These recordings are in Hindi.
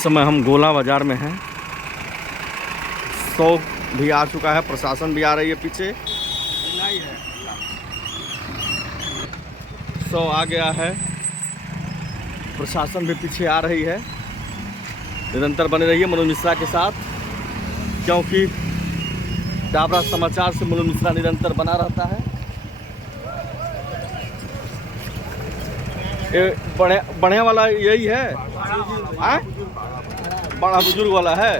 इस समय हम गोला बाजार में हैं। 100 भी आ चुका है, प्रशासन भी आ रही है पीछे। 100 आ गया है, प्रशासन भी पीछे आ रही है। निरंतर बने रहिए मनोज मिश्रा के साथ, क्योंकि डाबरा समाचार से मनोज मिश्रा निरंतर बना रहता है। ये बढ़िया वाला यही है, बड़ा बुजुर्ग वाला है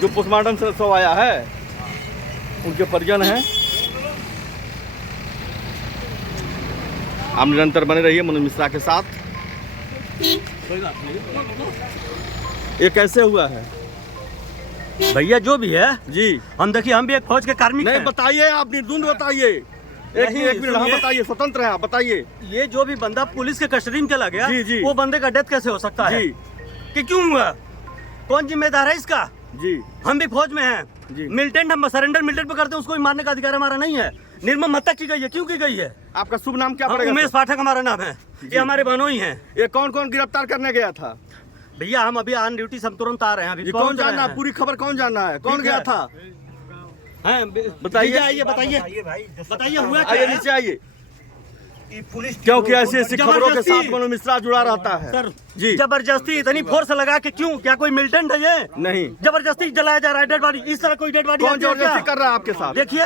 जो पोस्टमार्टम से 100 आया है, उनके परिजन हैं। आप निरंतर बने रहिए मनोज मिश्रा के साथ। ये कैसे हुआ है भैया? जो भी है जी, हम देखिए, हम भी एक फौज के कार्मिक नहीं हैं। बताइए, आप निर्द्वंद बताइए। एक मिनट, हाँ बताइए, स्वतंत्र हैं आप, बताइए। ये जो भी बंदा पुलिस के कस्टडी में चला गया, जी, जी। वो बंदे का डेथ कैसे हो सकता है? जी कि क्यों हुआ? कौन जिम्मेदार है इसका? जी हम भी फौज में हैं जी। मिलिटेंट, हम सरेंडर मिलिटेंट पे करते हैं, उसको भी मारने का अधिकार हमारा नहीं है। निर्मम हत्या की गई है, क्यों की गई है? आपका शुभ नाम क्या हाँ, पड़ेगा? उमेश पाठक हमारा नाम है। ये हमारे बहनोई हैं। ये कौन कौन गिरफ्तार करने गया था? भैया हम अभी ऑन ड्यूटी से हम तुरंत आ रहे हैं। अभी ये कौन जानना है? पूरी खबर कौन जानना है? कौन ठीक गया है। था? बताइए, आइए, बताइए हुआ क्या आइए, है? नीचे आइए। क्योंकि ऐसी ऐसी खबरों के साथ मनोज मिश्रा जुड़ा रहता है। सर जी, जबरदस्ती इतनी फोर्स लगा के क्यों? क्या कोई मिलिटेंट है ये? नहीं। जबरदस्ती जलाया जा रहा है डेड बॉडी। इस तरह कोई डेड बॉडी कौन जबरदस्ती कर रहा है आपके साथ? देखिए,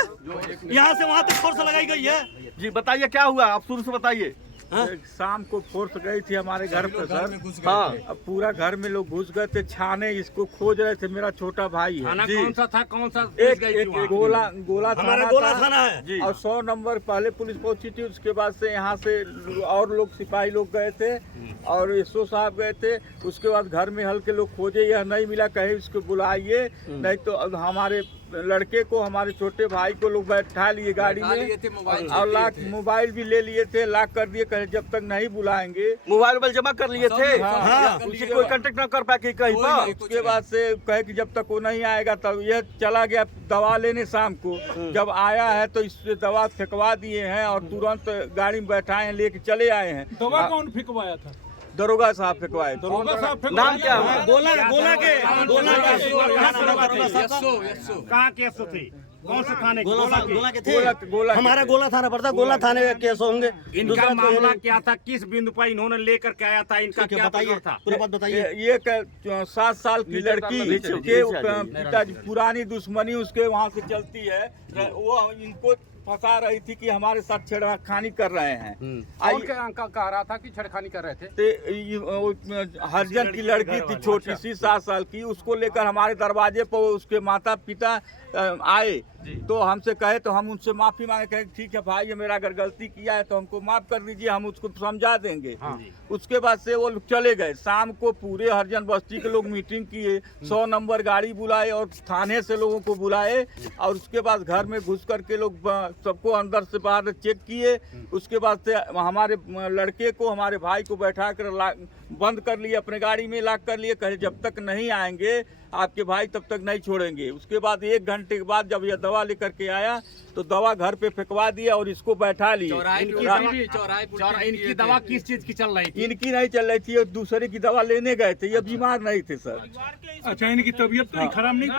यहाँ से वहाँ तक फोर्स लगाई गई है। जी बताइए, क्या हुआ? आप शुरू से बताइए। शाम को फोर्स गई थी हमारे घर पर सर। हाँ, अब पूरा घर में लोग घुस गए थे, छाने इसको खोज रहे थे। मेरा छोटा भाई है जी। कौन सा था? कौन सा? एक गोला हमारा थाना गोला था। थाना है जी। और 100 नंबर पहले पुलिस पहुंची थी, उसके बाद से यहाँ से और लोग सिपाही लोग गए थे और एसओ साहब गए थे। उसके बाद घर में हल्के लोग खोजे, यह नहीं मिला, कहे इसको बुलाइए, नहीं तो अब हमारे लड़के को, हमारे छोटे भाई को लोग बैठा लिए गाड़ी में और मोबाइल भी ले लिए थे, लॉक कर दिए, कहे जब तक नहीं बुलाएंगे। मोबाइल जमा कर लिए थे। हाँ, उससे कोई कांटेक्ट ना कर पाए कहीं पर। उसके बाद से कहे कि जब तक वो नहीं आएगा, तब यह चला गया दवा लेने शाम को। जब आया है तो इससे दवा फेंकवा दिए हैं और तुरंत गाड़ी में बैठाए हैं, लेके चले आए हैं। दवा कौन फेंकवाया था? दरोगा साहब फेंकवाए। नाम क्या हुआ? कहाँ केस थे? कौन से थाने? गोला के थे। हमारा गोला थाना पड़ता, गोला थाने के केस होंगे। इनका मामला क्या था? किस बिंदु पर इन्होंने लेकर के आया था? इनका क्या बताइए, था? पूरा बात बताइए। ये 7 साल की लड़की के पिताजी, पुरानी दुश्मनी उसके वहाँ से चलती है। वो इनको फंसा रही थी कि हमारे साथ छेड़खानी कर रहे हैं। कह रहा था कि छेड़खानी कर रहे थे। हरिजन की लड़की थी छोटी सी, 7 साल की, उसको लेकर हमारे दरवाजे पर उसके माता पिता आए तो हमसे कहे, तो हम उनसे माफी मांगे, कहे ठीक है भाई, ये मेरा अगर गलती किया है तो हमको माफ कर दीजिए, हम उसको समझा देंगे। उसके बाद से वो लोग चले गए। शाम को पूरे हरिजन बस्ती के लोग मीटिंग किए, 100 नंबर गाड़ी बुलाए और थाने से लोगों को बुलाए और उसके बाद घर में घुस करके लोग सबको अंदर से बाहर चेक किए। उसके बाद से हमारे लड़के को, हमारे भाई को बैठा कर बंद कर लिए, अपने गाड़ी में लॉक कर लिए, कहे जब तक नहीं आएंगे आपके भाई तब तक नहीं छोड़ेंगे। उसके बाद 1 घंटे के बाद जब यह दवा लेकर के आया तो दवा घर पे फेंकवा दिया और इसको बैठा लिए। इनकी दवा किस चीज की चल रही थी? इनकी नहीं चल रही थी, दूसरे की दवा लेने गए थे, ये बीमार नहीं थे सर। अच्छा, इनकी तबीयत तो खराब नहीं?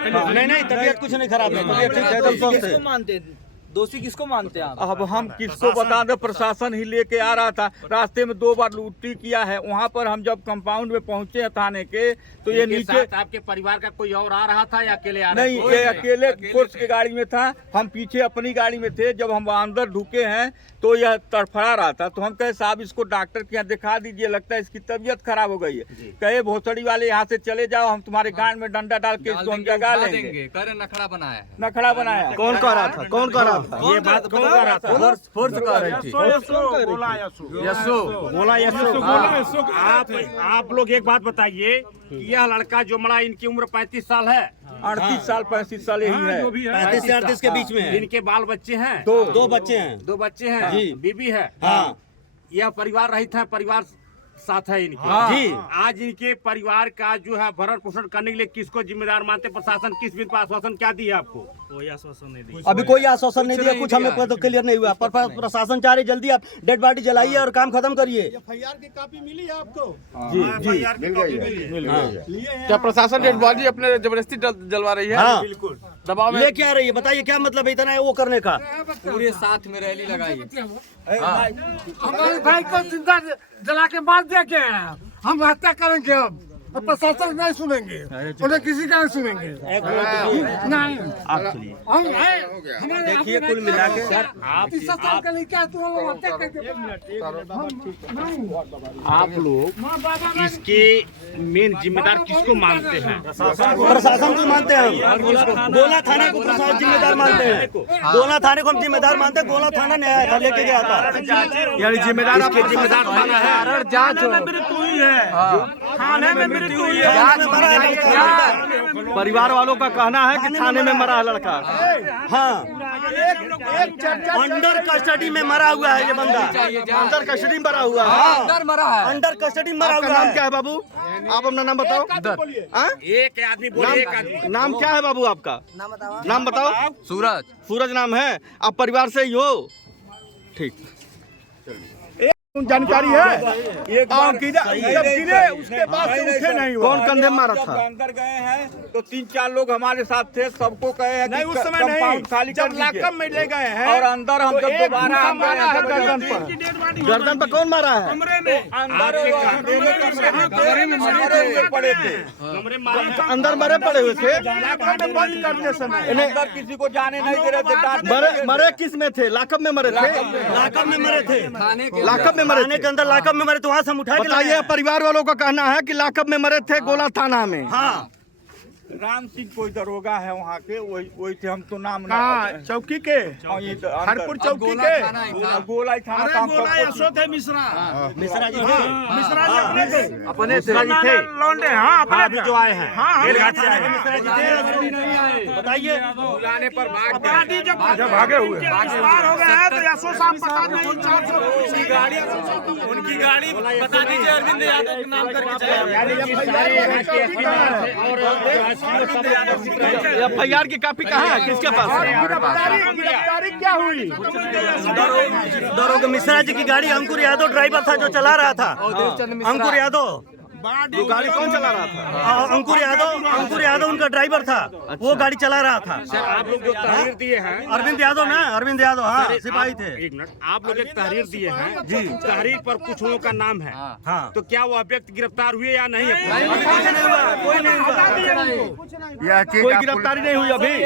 नहीं, तबीयत कुछ नहीं खराब है, तबीयत ठीक है, एकदम स्वस्थ है। दोषी किसको मानते हैं आप? अब हम किसको बता दें, प्रशासन ही लेके आ रहा था। रास्ते में 2 बार लूटी किया है। वहाँ पर हम जब कंपाउंड में पहुँचे थाने के तो ये नीचे आपके परिवार का कोई और आ रहा था या अकेले आ रहा? नहीं, ये अकेले फोर्स की गाड़ी में था, हम पीछे अपनी गाड़ी में थे। जब हम अंदर ढुके हैं तो यह तड़फड़ा रहा था, तो हम कहे साहब इसको डॉक्टर के यहाँ दिखा दीजिए, लगता है इसकी तबीयत खराब हो गई है। कहे भोसड़ी वाले यहाँ से चले जाओ, हम तुम्हारे गांड में डंडा डाल के इसको हम जगा लेंगे। नखड़ा बनाया। नखड़ा बनाया। कौन कह रहा था? कौन कह रहा था? ये बात कौन कह रहा था? फोर्स कह रही थी। आप लोग एक बात बताइए कि यह लड़का जो मरा, इनकी उम्र 35 साल है? 38 साल 35 साल यही है। 35 से 38 के बीच में है। इनके बाल बच्चे हैं? 2 बच्चे हैं। 2 बच्चे हैं। जी। बीबी है? हाँ। यह परिवार रहित है? परिवार साथ है इनके जी। आज इनके परिवार का जो है भरण पोषण करने के लिए किसको जिम्मेदार मानते? प्रशासन किस बिंदु पर आश्वासन क्या दिया आपको? अभी कोई आश्वासन नहीं दिया, कुछ हमें तो क्लियर नहीं हुआ। पर प्रशासन चाह रही जल्दी आप डेड बॉडी जलाइए और काम खत्म करिए। एफआईआर की कॉपी मिली है आपको? क्या प्रशासन डेड बॉडी अपने जबरदस्ती जलवा रही है? हाँ, बिल्कुल दबाव में ले क्या रही है बताइए, क्या मतलब है इतना है वो करने का? पूरे साथ में रैली लगाई हमारे भाई को जिंदा जला के मार दिया गया है, हम हत्या करेंगे अब प्रशासन नहीं सुनेंगे, उन्हें किसी का नहीं सुनेंगे। नहीं हम देखिए कुल मिला के 30 साल का लड़का है, तुम लोग हत्या करके आप लोग इसके मेन जिम्मेदार किसको मानते हैं? प्रशासन को मानते हैं हम। गोला थाने को प्रशासन जिम्मेदार मानते हैं। गोला थाने को हम जिम्मेदार मानते हैं। गोला थाना नहीं आया था, लेके गया था। यानी जिम्मेदार इसके जिम्मेदार थाना है। जांच मृत्यु हुई है, थाने में मृत्यु हुई है। परिवार वालों का कहना है कि थाने में मरा है लड़का। हाँ, अंडर कस्टडी में मरा हुआ है ये बंदा। अंदर कस्टडी में मरा हुआ है। अंदर मरा है। अंडर कस्टडी में मरा आपका हुआ नाम है। क्या है बाबू? आप अपना नाम बताओ। हाँ? एक आदमी बोले, एक आदमी। नाम क्या है बाबू आपका? नाम बताओ। सूरज। सूरज नाम है। आप परिवार से ही हो? ठीक। जानकारी है एक बार जब गिरे उसके बाद से उठे नहीं हुआ। कौन कंधे में मारा था? अंदर गए हैं तो 3-4 लोग हमारे साथ थे, सबको कहे हैं नहीं, कि उस समय कंपाउंड नहीं, खाली जब कर दीजिए। लाकअप में ले गए हैं और अंदर हम जब दोबारा हम गए हैं तो गर्दन पर। गर्दन पर कौन मारा है? अंदर कमरे में मरे हुए पड़े थे। अंदर मरे पड़े हुए थे। लाकअप में बंद करते समय अंदर किसी को जाने नहीं दे रहे थे। डांट मरे मरे किस में थे? लाकअप में मरे थे। लाकअप में मरे थे। लाकअप में मरे थाने थे। के अंदर लाकअप में मरे तो वहाँ से हम उठा के लाए बताइए, हैं। परिवार वालों का कहना है कि लाकअप में मरे थे गोला थाना में। हाँ, राम सिंह कोई दरोगा है वहाँ के, वही थे। हम तो नाम कहाँ चौकी के हरपुर चौकी के गोला ही थाना काम अशोक है मिश्रा मिश्रा जी मिश्रा जी अपने थे अपने थे लौंडे। हाँ अपने अभी जो आए हैं हाँ मिश्रा जी थे। बताइए, बुलाने पर भाग गए। पार्टी जब भागे हुए पार हो गए हैं तो यशो साहब पता नहीं 400 की गाड़ी उनकी गाड़ी बता दीजिए, अरविंद यादव के नाम करके एफआईआर की कॉपी कहाँ है? किसके पास है? गिरफ्तारी क्या हुई? दरोगा मिश्रा जी की गाड़ी अंकुर यादव ड्राइवर था जो चला रहा था। अंकुर यादव वो गाड़ी कौन चला रहा था? अंकुर यादव उनका ड्राइवर था। वो गाड़ी चला रहा था। आप लोग जो तहरीर दिए हैं, अरविंद यादव ना, अरविंद यादव, हाँ सिपाही थे। एक मिनट, आप लोग एक तहरीर दिए हैं जी, तहरीर पर कुछ लोगों का नाम है। हाँ, तो क्या वो व्यक्ति गिरफ्तार हुए या नहीं? अभी कुछ नहीं हुआ, कोई नहीं हुआ। कोई गिरफ्तारी नहीं हुई अभी।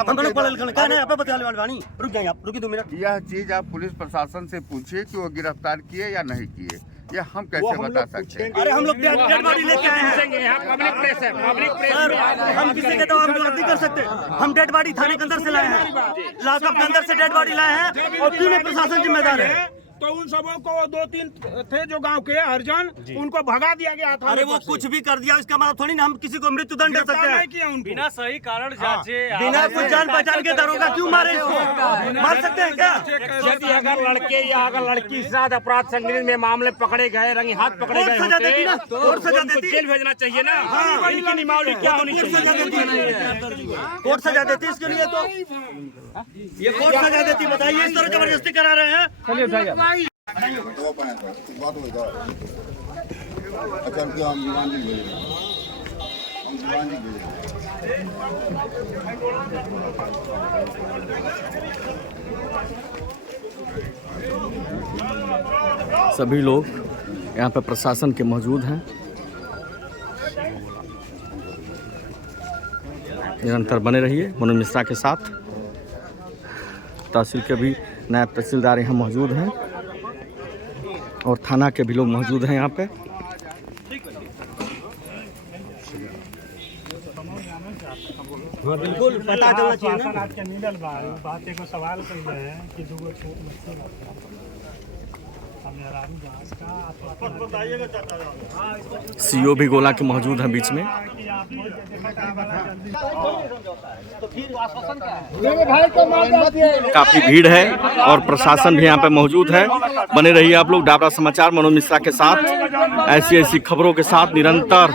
हम लोग पढ़े लिखे नहीं, आप बता वाली रुक जाइए, आप रुकी 2 मिनट। यह चीज आप पुलिस प्रशासन से पूछिए कि वो गिरफ्तार किए या नहीं किए, ये हम कैसे बता सकते हैं? अरे हम लोग डेड बॉडी लेके आए हैं। यहाँ पब्लिक प्लेस है, पब्लिक प्लेस सर, में हम किसी के तो हम जवाब नहीं कर सकते। हम डेड बॉडी थाने के अंदर से लाए हैं, लॉकअप के अंदर से डेड बॉडी लाए हैं और क्यों नहीं प्रशासन जिम्मेदार है? तो उन सबों को 2-3 थे जो गांव के हरिजन, उनको भगा दिया गया था। अरे वो कुछ भी कर दिया, इसका मतलब थोड़ी ना हम किसी को मृत्यु दंड दे सकते हैं। बिना सही कारण जांचे बिना कुछ जान पहचान के दरोगा क्यों मारे इसको? मार सकते हैं क्या? यदि अगर लड़के या अगर लड़की के साथ अपराध संगीन में मामले पकड़े गए, रंगे हाथ पकड़े कोर्ट गए सजा देती ना, होते, कोर्ट सजा उनको देती। जेल भेजना चाहिए ना। इनकी नियमावली क्या होनी कोर्ट सजा चाहिए? देती, कोर्ट सजा देती इसके लिए तो ये कोर्ट सजा देती। बताइए, इस तरह जबरदस्ती करा रहे हैं। चलिए उठाइए। अच्छा हम दीवान जी सभी लोग यहाँ पे प्रशासन के मौजूद हैं। निरंतर बने रहिए मनोज मिश्रा के साथ। तहसील के भी नायब तहसीलदार यहाँ मौजूद हैं और थाना के भी लोग मौजूद हैं यहाँ पे। हाँ बिल्कुल, पता चलना चाहिए ना। सीओ भी गोला के मौजूद हैं बीच में। मेरे भाई को मार दिया। काफी भीड़ है और प्रशासन भी यहाँ पे मौजूद है। बने रहिए आप लोग डाबरा समाचार मनोज मिश्रा के साथ। ऐसी खबरों के साथ निरंतर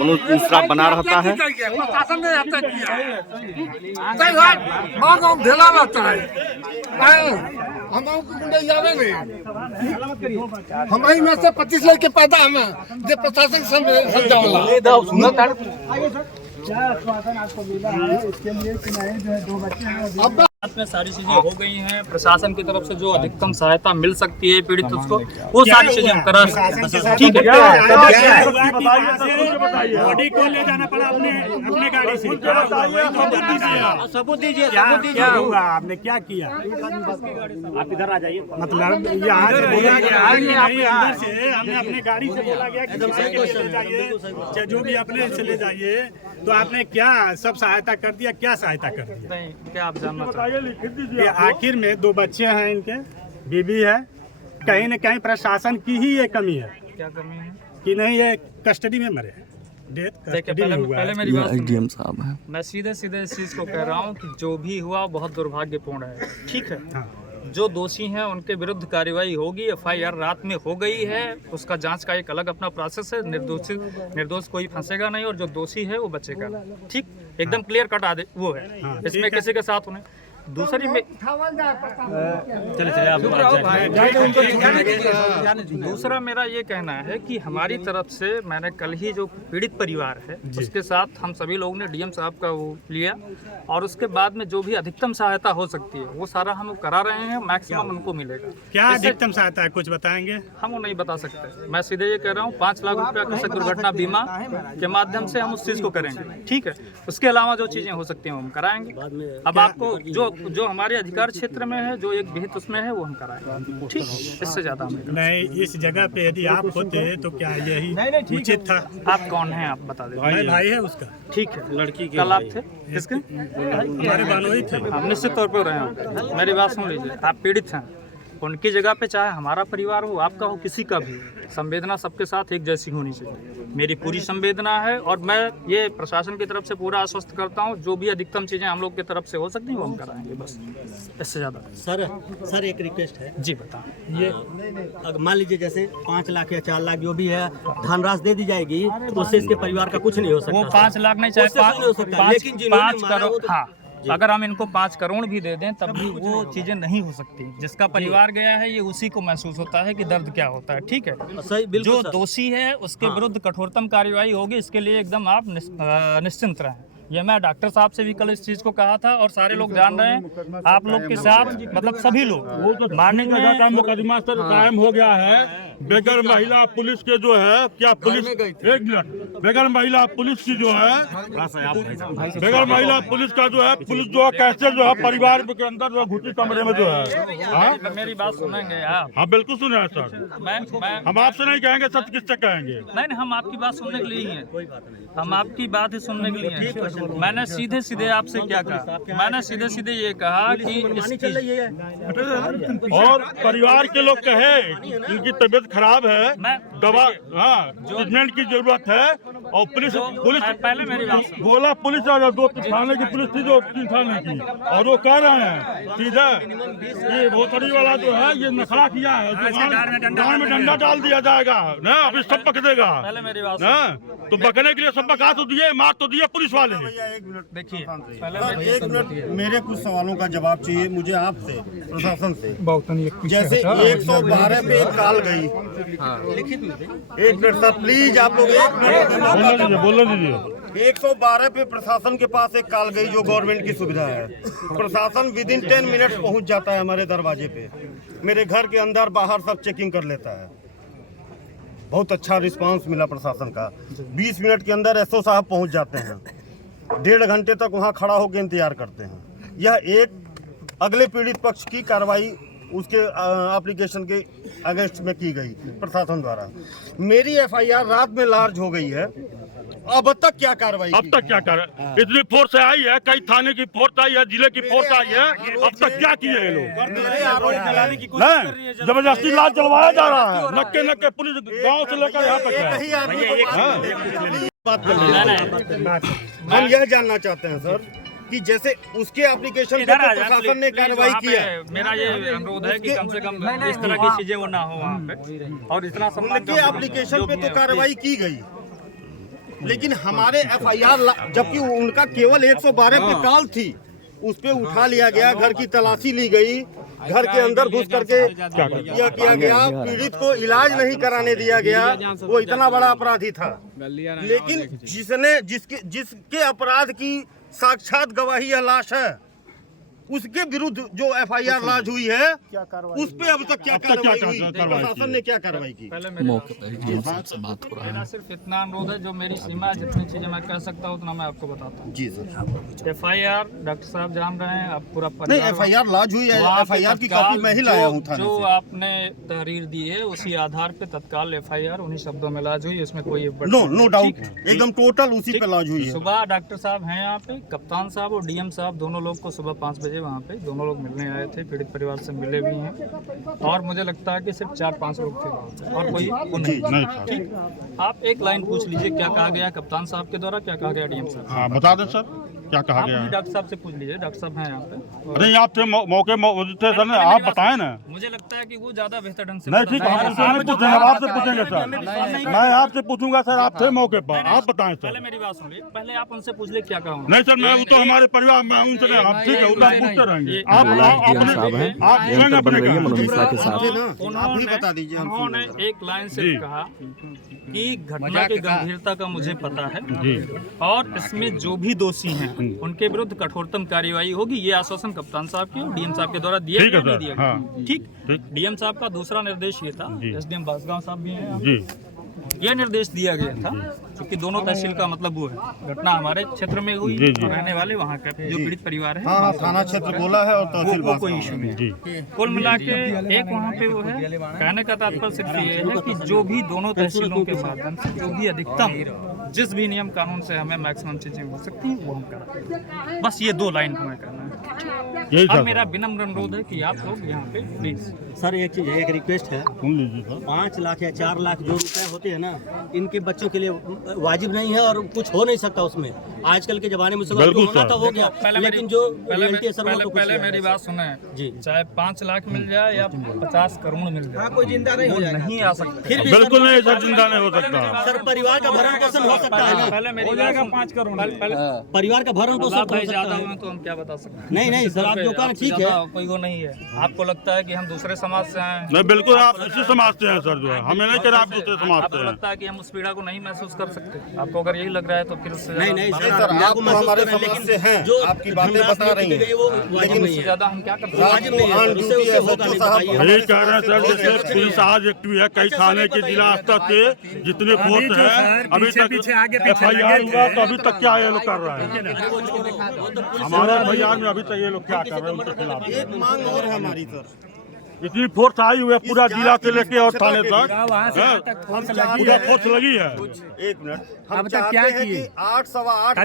मनोज मिश्रा बना रहता है। प्रशासन ने हत्या किया। सही बात, माँ गाँव ढेला रहता है। हम गुंडे जावे नहीं। हमारी में से 25 लड़के पैदा हमें जो प्रशासन समझावला। में सारी चीजें हो गई हैं। प्रशासन की तरफ से जो अधिकतम सहायता मिल सकती है पीड़ित उसको, वो सारी चीजें हम करा सकते हैं। ठीक है। बॉडी को ले जाना पड़ा अपने गाड़ी से। सबूत दीजिए। क्या हुआ, आपने क्या किया? आप इधर आ जाइए। मतलब यहाँ से हमने अपने गाड़ी से बोला गया कि ले जाइए, चाहे जो भी अपने से ले जाइए। तो आपने क्या सब सहायता कर दिया? क्या सहायता कर दिया? नहीं, क्या आप जानना चाहते हैं? कि आखिर में 2 बच्चे हैं इनके, बीबी है। कहीं न कहीं प्रशासन की ही ये कमी है। क्या कमी है कि नहीं ये कस्टडी में मरे हैं, डेथ कस्टडी में हुआ है। पहले मेरी बात एसडीएम साहब हैं। मैं सीधे इस चीज को कह रहा हूँ कि जो भी हुआ बहुत दुर्भाग्यपूर्ण है। ठीक है। हाँ। जो दोषी हैं उनके विरुद्ध कार्रवाई होगी। एफआईआर रात में हो गई है, उसका जांच का एक अलग अपना प्रोसेस है। निर्दोष कोई फंसेगा नहीं और जो दोषी है वो बचेगा। ठीक, एकदम क्लियर कट आदे वो है। हाँ, इसमें किसी के साथ उन्हें दूसरी में दूसरा मेरा ये कहना है कि हमारी तरफ से मैंने कल ही जो पीड़ित परिवार है उसके साथ हम सभी लोगों ने डीएम साहब का वो लिया और उसके बाद में जो भी अधिकतम सहायता हो सकती है वो सारा हम करा रहे हैं। मैक्सिमम उनको मिलेगा। क्या अधिकतम सहायता है, कुछ बताएंगे? हम वो नहीं बता सकते। मैं सीधे ये कह रहा हूँ 5 लाख रुपया कृषक दुर्घटना बीमा के माध्यम से हम उस चीज़ को करेंगे। ठीक है। उसके अलावा जो चीज़ें हो सकती हैं वो हम कराएंगे। अब आपको जो हमारे अधिकार क्षेत्र में है, जो एक विहित उसमें है, वो हम कराएंगे। ठीक, इससे ज्यादा नहीं। इस जगह पे यदि आप होते तो क्या यही उचित था? आप कौन हैं आप बता दें। भाई है उसका। ठीक है। लड़की के कल आप थे किसके? हमारे बानोई थे। हम निश्चित तौर पर रहे हैं। मेरी बात सुन लीजिए। आप पीड़ित हैं, उनकी जगह पे चाहे हमारा परिवार हो, आपका हो, किसी का भी, संवेदना सबके साथ एक जैसी होनी चाहिए। मेरी पूरी संवेदना है और मैं ये प्रशासन की तरफ से पूरा आश्वस्त करता हूँ जो भी अधिकतम चीज़ें हम लोग की तरफ से हो सकती हैं वो हम कराएंगे। बस इससे ज़्यादा। सर एक रिक्वेस्ट है जी बता। ये अगर मान लीजिए जैसे 5 लाख या 4 लाख जो भी है धनराशि दे दी जाएगी तो उससे इसके परिवार का कुछ नहीं हो सकता। वो 5 लाख नहीं, चाहे 5 करोड़। हाँ, अगर हम इनको 5 करोड़ भी दे दें तब भी वो चीजें नहीं हो सकती। जिसका परिवार गया है ये उसी को महसूस होता है कि दर्द क्या होता है। ठीक है। सही, जो दोषी है उसके विरुद्ध कठोरतम कार्रवाई होगी। इसके लिए एकदम आप निश्चिंत रहें। ये मैं डॉक्टर साहब से भी कल इस चीज को कहा था और सारे लोग जान रहे हैं। आप लोग के साथ मतलब सभी लोग मारने का मुकदमा सर कायम हो गया है। बगैर महिला पुलिस के जो है, क्या पुलिस, एक मिनट, बगैर महिला पुलिस की जो है, बगैर महिला पुलिस का जो है, पुलिस जो है कैसे जो है परिवार के अंदर जो घुटी कमरे में जो है। मेरी बात सुनेंगे आप? हाँ बिल्कुल सुने सर। हम आपसे नहीं कहेंगे, सच किससे कहेंगे? नहीं, हम आपकी बात सुनने के लिए ही हैं। हम आपकी बात ही सुनने के लिए हैं। मैंने सीधे आपसे क्या कहा? मैंने सीधे ये कहा कि और परिवार के लोग कहे इनकी तबीयत खराब है, दवा, हाँ, ट्रीटमेंट की जरूरत है। और पुलिस पहले मेरी बात बोला, पुलिस 2 थाने की पुलिस थी, 2-3 थाने की, और वो कह रहे हैं सीधा ये भोसड़ी वाला जो है ये नखरा किया है, गाँव में डंडा डाल दिया जाएगा ना, अभी सब पक देगा ना। तो बकने के लिए सब बका तो दिए, मार तो दिए पुलिस वाले। देखिए, एक मिनट, मेरे कुछ सवालों का जवाब चाहिए मुझे आपसे, प्रशासन से। जैसे 112 पे एक कॉल गई, एक मिनट सर प्लीज, आप लोग एक मिनट बोलने दीजिए। 112 पे प्रशासन के पास एक कॉल गई जो गवर्नमेंट की सुविधा है। प्रशासन विद इन 10 मिनट्स पहुंच जाता है हमारे दरवाजे पे। मेरे घर के अंदर बाहर सब चेकिंग कर लेता है। बहुत अच्छा रिस्पांस मिला प्रशासन का। 20 मिनट के अंदर एसओ साहब पहुंच जाते हैं। 1.5 घंटे तक वहां खड़ा होकर इंतजार करते हैं। यह एक अगले पीड़ित पक्ष की कार्रवाई उसके एप्लीकेशन के अगेंस्ट में की गई प्रशासन द्वारा। मेरी एफआईआर रात में लार्ज हो गई है। अब तक क्या कार्रवाई? अब तक क्या कर, इतनी फोर्स आई है, कई थाने की फोर्स आई है, जिले की फोर्स आई है, अब तक क्या किए हैं लोग? जबरदस्ती लाश जलवाया जा रहा है, नक्के पुलिस गांव से लेकर यहाँ तक है। बात कर लेते हैं। हम यह जानना चाहते हैं सर कि जैसे उसके एप्लीकेशन पे तो प्रशासन ने कार्रवाई किया, मेरा ये अनुरोध है कि कम से कम इस तरह की चीजें वो ना हो वहाँ पे, और इतना उनके एप्लीकेशन पे तो कार्रवाई की गई, लेकिन हमारे FIR जबकि उनका केवल 112 पे कॉल थी, उस पे उठा लिया गया, घर की तलाशी ली गई, घर के अंदर घुस करके यह किया गया, पीड़ित को इलाज नहीं कराने दिया गया, वो इतना बड़ा अपराधी था। लेकिन जिसके अपराध की साक्षात गवाही यह लाश है, उसके विरुद्ध जो FIR लॉन्च हुई है, उस पे अब तक क्या कार्रवाई हुई, प्रशासन ने क्या कार्रवाई की? मेरा सिर्फ इतना अनुरोध है, जो मेरी सीमा है, जितनी चीजें मैं कह सकता हूँ उतना मैं आपको बताता हूँ। जी सर। FIR डॉक्टर साहब जान रहे हैं, आप पूरा नहीं, FIR लॉन्च हुई है, FIR की कॉपी मैं ही लाया हूँ थाने जो से। आपने तहरीर दी है उसी आधार पे तत्काल FIR उन्हीं शब्दों में लॉन्च हुई, इसमें कोई नो डाउट, एकदम टोटल उसी पे लॉन्च हुई है। सुबह डॉक्टर साहब हैं यहाँ पे, कप्तान साहब और DM साहब दोनों लोग को सुबह 5 बजे वहाँ पे दोनों लोग मिलने आए थे, पीड़ित परिवार से मिले भी हैं, और मुझे लगता है कि सिर्फ 4-5 लोग थे वहाँ पे, और कोई वो नहीं। ठीक, आप एक लाइन पूछ लीजिए क्या कहा गया कप्तान साहब के द्वारा, क्या कहा गया DM साहब। हाँ बता दें सर क्या कहा गया है। डॉक्टर साहब से पूछ लीजिए, डॉक्टर साहब हैं यहाँ पे। अरे आपसे मौके थे सर, आप बताएं ना। मुझे लगता है कि वो ज्यादा बेहतर ढंग से नहीं ठीक है, हम नहीं पूछेंगे, आपसे पूछेंगे सर, मैं आपसे पूछूंगा सर, आप थे मौके पर, आप बताएं सर। पहले मेरी बात सुनिए, पहले आप उनसे पूछ ले क्या कहा। नहीं सर, मैं वो तो हमारे परिवार में उनसे नहीं, आप ठीक है उतना पूछते रहेंगे। आप भी बता दीजिए। उन्होंने एक लाइन से कहा कि घटना की गंभीरता का मुझे पता है और इसमें जो भी दोषी हैं उनके विरुद्ध कठोरतम कार्यवाही होगी, ये आश्वासन कप्तान साहब की और DM साहब के द्वारा दिया गया, नहीं दिया गया। ठीक, DM साहब का दूसरा निर्देश ये था, SDM बासगांव साहब भी हैं, ये निर्देश दिया गया था, क्योंकि दोनों तहसील का मतलब वो है, घटना हमारे क्षेत्र में हुई, रहने वाले वहाँ का जो पीड़ित परिवार है, थाना क्षेत्र गोला है और तहसील वो कोई इशू नहीं। कुल मिला के एक वहाँ पे वो है, कहने का तात्पर्य सिर्फ ये है कि जो भी दोनों तहसीलों के माध्यम से जो भी अधिकतम जिस भी नियम कानून से हमें मैक्सिमम चीजें हो सकती हैं वो हम करें। बस ये 2 लाइन हमें करना है। अब मेरा विनम्र अनुरोध है कि आप लोग यहाँ पे प्लीज। सर एक चीज है, एक रिक्वेस्ट है, सुन लीजिए सर। 5 लाख या 4 लाख जो रुपए होते हैं ना, इनके बच्चों के लिए वाजिब नहीं है और कुछ हो नहीं सकता उसमें। आजकल के जमाने में होना तो हो गया, लेकिन जो पहले मेरी बात सुने जी, चाहे 5 लाख मिल जाए या 50 करोड़ मिल जाए, कोई जिंदा नहीं आ सकता। फिर भी बिल्कुल नहीं सर, जिंदा नहीं हो सकता सर, परिवार का भरण पोषण हो सकता है ना। पहले मेरी बात 5 करोड़ परिवार का भरण पोषण हो ज्यादा सकता है। हुआ तो हम क्या बता सकते हैं। नहीं सर, आप जो कहा ठीक है, कोई वो नहीं है। आपको लगता है कि हम दूसरे समाज से हैं? नहीं, बिल्कुल आप इसी समझते हैं सर, जो है हमें नहीं कर, आप दूसरे समझते आपको हैं। लगता है कि हम उस पीड़ा को नहीं महसूस कर सकते? आपको अगर यही लग रहा है तो फिर उससे नहीं सर, आप हमारे समाज से हैं, आपकी बातें बता रही हैं, लेकिन इससे ज्यादा हम क्या कर सकते वाजिब नहीं है, उससे होगा नहीं, बताइए। यही कह रहे हैं सर, जैसे पुलिस आज एक्टिव है, कई थाने के जिला स्तर के जितने फोर्स है, अभी तक FIR हुआ तो अभी तक क्या ये लोग कर रहे हैं, हमारे FIR में अभी तक ये लोग क्या कर रहे हैं उनके खिलाफ। एक मांग और है हमारी सर, इतनी फोर्स आई हुई है पूरा जिला से लेके और थाने तक, हम पूरा फोर्स लगी है। 1 मिनट, हम चाहते हैं कि 8 सवा 8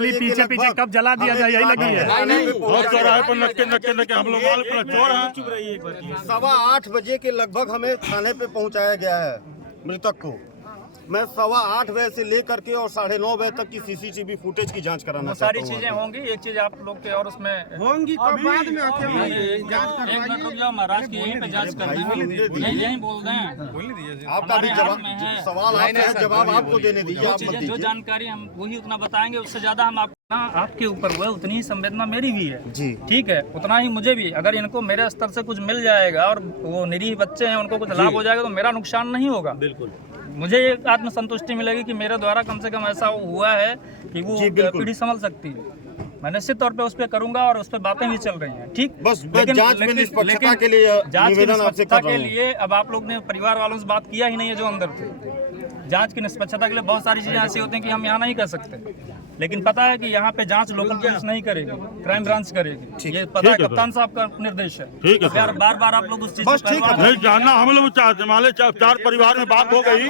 पीछे कब जला दिया जाए, यही लगी है। और चौराहे पर नक्के हम लोग वाले पर चोर हैं। 8:15 बजे के लगभग हमें थाने पे पहुंचाया गया है मृतक को। मैं 8:15 बजे से लेकर के और 9:30 बजे तक की CCTV फुटेज की जांच कराना चाहता सारी हूं। चीजें होंगी। एक चीज आप लोग के और उसमें होंगी तो बाद में एक मिनट रुक जाओ, महाराज की यहीं पे जांच कर दें, यहीं बोल दें। आपका भी जवाब, सवाल आपसे है, जवाब आपको देने दीजिए, आप मत जो दीजिए। जानकारी हम वही उतना बताएंगे, उससे ज्यादा हम आपके ऊपर हुआ उतनी ही संवेदना मेरी भी है जी, ठीक है, उतना ही मुझे भी। अगर इनको मेरे स्तर से कुछ मिल जाएगा और वो निरीह बच्चे हैं उनको कुछ लाभ हो जाएगा तो मेरा नुकसान नहीं होगा। बिल्कुल, मुझे एक आत्मसंतुष्टि मिलेगी कि मेरे द्वारा कम से कम ऐसा हुआ है कि वो पीढ़ी संभल सकती है। मैं निश्चित तौर पे उस पर करूंगा और उस पर बातें भी चल रही हैं। ठीक, बस जांच में निष्पक्षता के लिए निवेदन आपसे कर रहा हूं। के लिए अब आप लोग ने परिवार वालों से बात किया ही नहीं है जो अंदर थे। जांच की निष्पक्षता के लिए बहुत सारी चीजें ऐसी होती हैं कि हम यहाँ नहीं कर सकते, लेकिन पता है कि यहाँ पे जांच लोकल पुलिस नहीं करेगी, क्राइम ब्रांच करेगी। ये पता है, कप्तान साहब का निर्देश है। ठीक है यार, बार आप लोग उस चीज नहीं जानना, हम लोग चाहते, हमारे 4 परिवार में बात हो गई,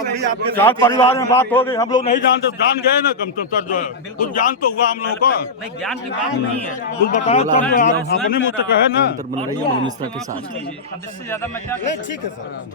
4 परिवार में बात हो गई, हम लोग नहीं जानते, जान गए ना कम से कम, जो है कुछ ज्ञान तो हुआ हम लोगों को। नहीं, ज्ञान की बात नहीं है, कुछ बताओ तब, अपने मुझ से कहे ना। इससे ज्यादा मैं क्या ठीक है सर।